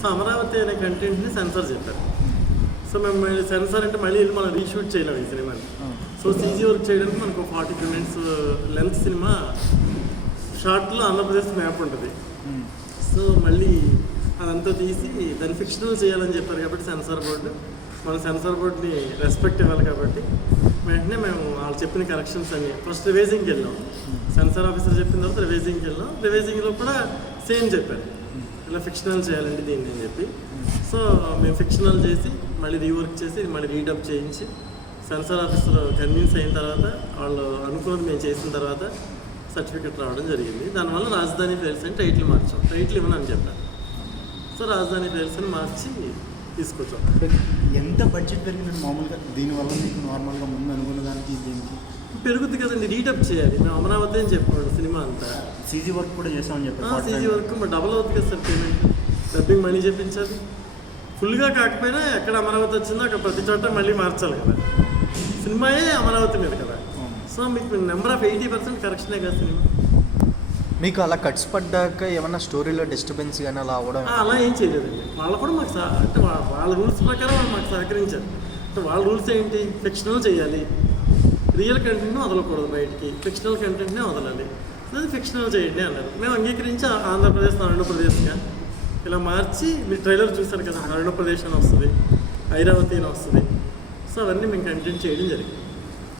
So Amaravati అనే కంటెంట్ని censor చెప్పారు సో మేము సెన్సార్ అంటే మళ్ళీ వెళ్ళి మనం రీషూట్ చేయలేము ఈ సినిమాని సో సీజీ వర్క్ చేయడానికి మనకు forty two minutes length cinema షార్ట్లో ఆంధ్రప్రదేశ్ మ్యాప్ ఉంటుంది. సో మళ్ళీ అదంతా తీసి దాన్ని ఫిక్షనల్ చేయాలని చెప్పారు కాబట్టి సెన్సార్ బోర్డు మన సెన్సార్ బోర్డుని రెస్పెక్ట్ ఇవ్వాలి కాబట్టి వెంటనే మేము వాళ్ళు చెప్పిన కరెక్షన్స్ అన్ని ఫస్ట్ రివైజింగ్కి వెళ్ళాం. సెన్సార్ ఆఫీసర్ చెప్పిన తర్వాత రివైజింగ్కి వెళ్ళాం. రివైజింగ్లో కూడా సేమ్ చెప్పారు. ఇలా ఫిక్షనల్ చేయాలండి దీన్ని అని చెప్పి. సో మేము ఫిక్షనల్ చేసి మళ్ళీ రీవర్క్ చేసి మళ్ళీ రీడప్ చేయించి సెన్సార్ ఆఫీసర్ కన్విన్స్ అయిన తర్వాత వాళ్ళు అనుకున్నది మేము చేసిన తర్వాత సర్టిఫికెట్ రావడం జరిగింది. దానివల్ల రాజధాని ఫెయిల్స్ అని టైటిల్ మార్చాం. టైటిల్ ఇవ్వనని చెప్పారు. సో రాజధాని ఫెయిల్స్ అని మార్చి తీసుకొచ్చాం. ఎంత బడ్జెట్ పెరిగిందండి మామూలుగా? దీనివల్ల మీకు నార్మల్గా ముందు అనుకున్న పెరుగుద్ది కదండి రీడప్ చేయాలి. మేము అమరావతి అని చెప్పాడు సినిమా అంతా. సీజీ వర్క్ కూడా చేసామని చెప్పారు సీజీ వర్క్ మరి డబల్ అవుతుంది కదా సార్ పేమెంట్ డబ్బింగ్ మనీ చెప్పించాలి. ఫుల్గా కాకపోయినా ఎక్కడ అమరావతి వచ్చిందో అక్కడ ప్రతి చోట మళ్ళీ మార్చాలి కదా. సినిమాయే అమరావతి మీద కదా. సో మీకు నెంబర్ ఆఫ్ ఎయిటీ పర్సెంట్ కరెక్షనే కదా సినిమా. మీకు అలా కట్స్ పడ్డాక ఏమన్నా స్టోరీలో డిస్టర్బెన్స్ కానీ అలా అవ్వడం? అలా ఏం చేయలేదండి. వాళ్ళు కూడా మాకు అంటే వాళ్ళ రూల్స్ ప్రకారం వాళ్ళు మాకు సహకరించారు. అంటే వాళ్ళ రూల్స్ ఏంటి? ఫిక్షనల్ చేయాలి. రియల్ కంటెంట్ని వదలకూడదు బయటికి. ఫిక్షనల్ కంటెంట్నే వదలాలి. అది ఫిక్షనల్ చేయండి అన్నారు. మేము అంగీకరించి ఆంధ్రప్రదేశ్ అరుణప్రదేశ్గా ఇలా మార్చి మీరు ట్రైలర్ చూశారు కదా అరుణప్రదేశ్ అని వస్తుంది ఐరావతి అని వస్తుంది. సో అవన్నీ మేము కంటెంట్ చేయడం జరిగింది.